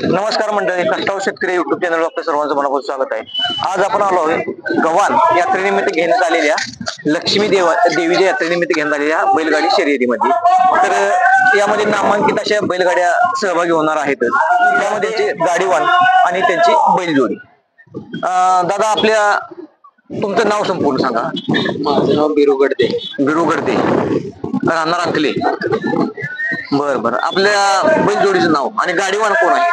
नमस्कार मंडळी, कष्टाळू शेतकरी युट्यूब चॅनल आपल्या सर्वांचं मनापासून स्वागत आहे। आज आपण आलो आहे गव्हाण यात्रेनिमित्त घेण्यात आलेल्या लक्ष्मी देवीच्या यात्रेनिमित्त घेण्यात आलेल्या बैलगाडी शर्यतीमध्ये। तर यामध्ये नामांकित अशा बैलगाड्या सहभागी होणार आहेत। त्यामध्ये गाडीवान आणि त्यांची बैलजोडी। दादा, आपल्या तुमचं नाव संपूर्ण सांगा। माझं नाव बिरू गडदे राहणार अंकले। बर बर, आपल्या बैलजोडीचं नाव आणि गाडीवान कोण आहे?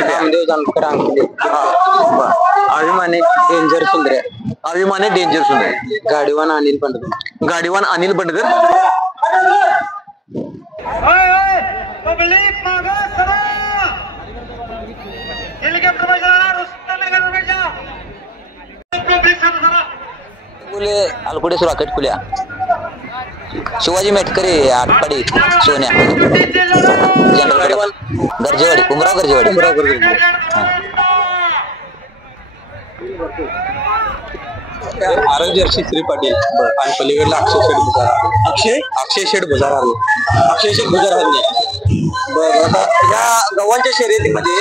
रामदेव जानकर अंकले। अभिमाने डेंजर सुंदरे। गाडीवान अनिल बंडगर। अलकुडे सुराकट कुल्या शिवाजी मेटकरे आटपाडी सोन्या जनरल गरजेवाडी उमराव गरजेवाडी। आरोग्य श्री पाटील आणि पलीकडला अक्षय शेठ भुजारा या गव्हांच्या शर्यतीमध्ये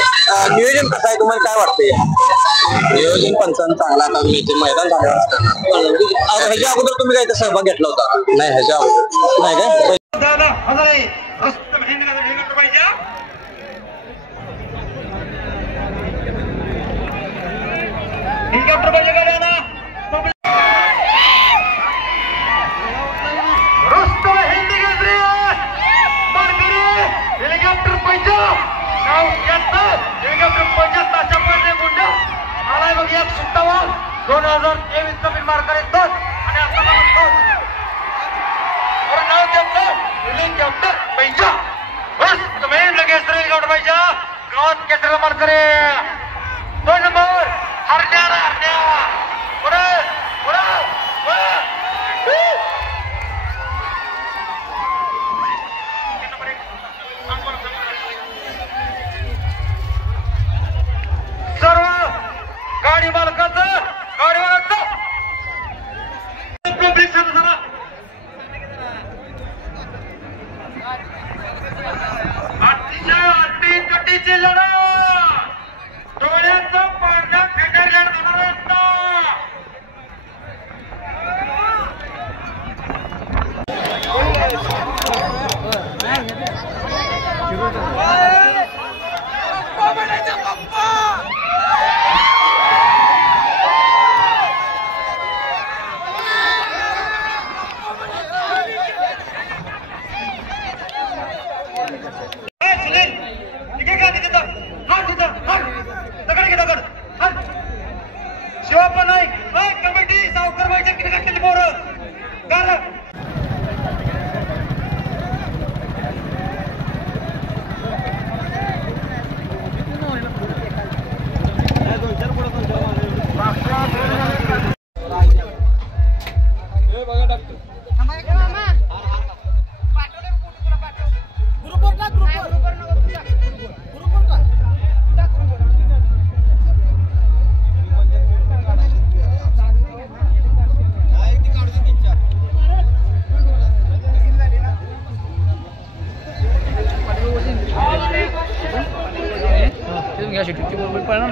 नियोजन कसं आहे, तुम्हाला काय वाटतंय? नियोजन पंचांना चांगला आता मैदान झालं असतं। ह्याच्या अगोदर तुम्ही काय सहभाग घेतला होता? नाही, ह्याच्या अगोदर नाही काय? Number 13,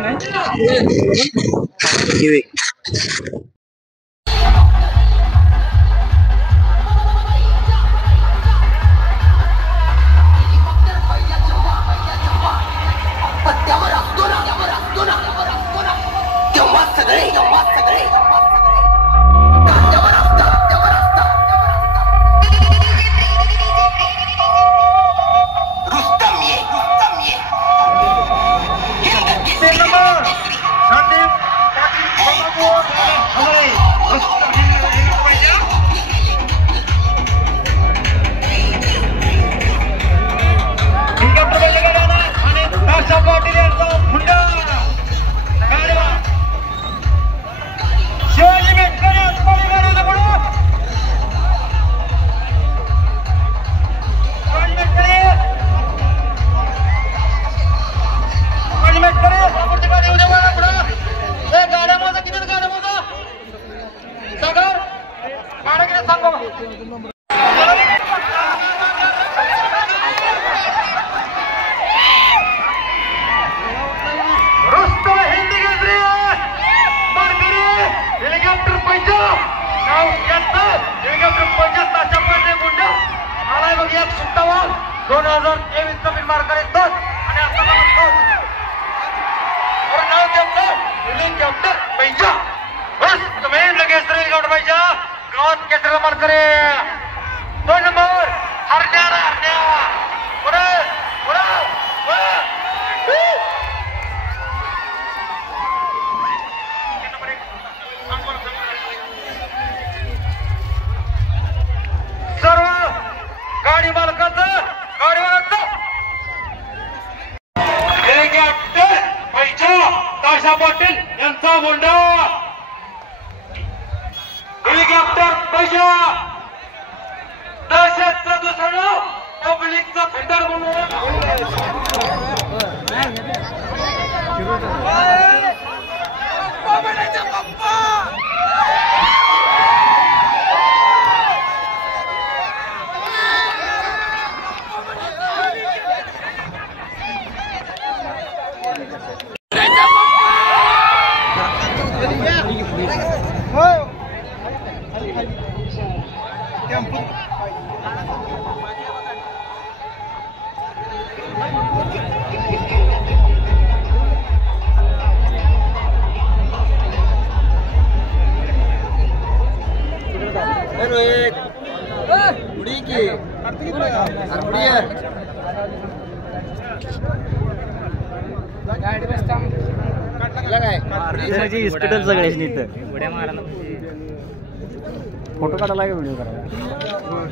आहे बघ एक सुट्टावाल 2023 चा बिन मार्काने 2 आणि आता और नाव त्यांचं हेलिकॉप्टर पैसा बस तुम्ही लगेच हेलिकॉप्टर पैसा गावात केसरीला मार्काने 2 नंबर हरण्या पुढे पुढे सर्व गाडी मालकाचं गाडीवाल्याचं हेलिकॉप्टर पैसा ताशा पाटील यांचा बोंडा हेलिकॉप्टर पैसा दहशतचं दुसरं नाव पब्लिकचा फेंडर म्हणून इस्पिटल सगळ्याच इथं उड्या मारायला फोटो काढायला व्हिडिओ करायला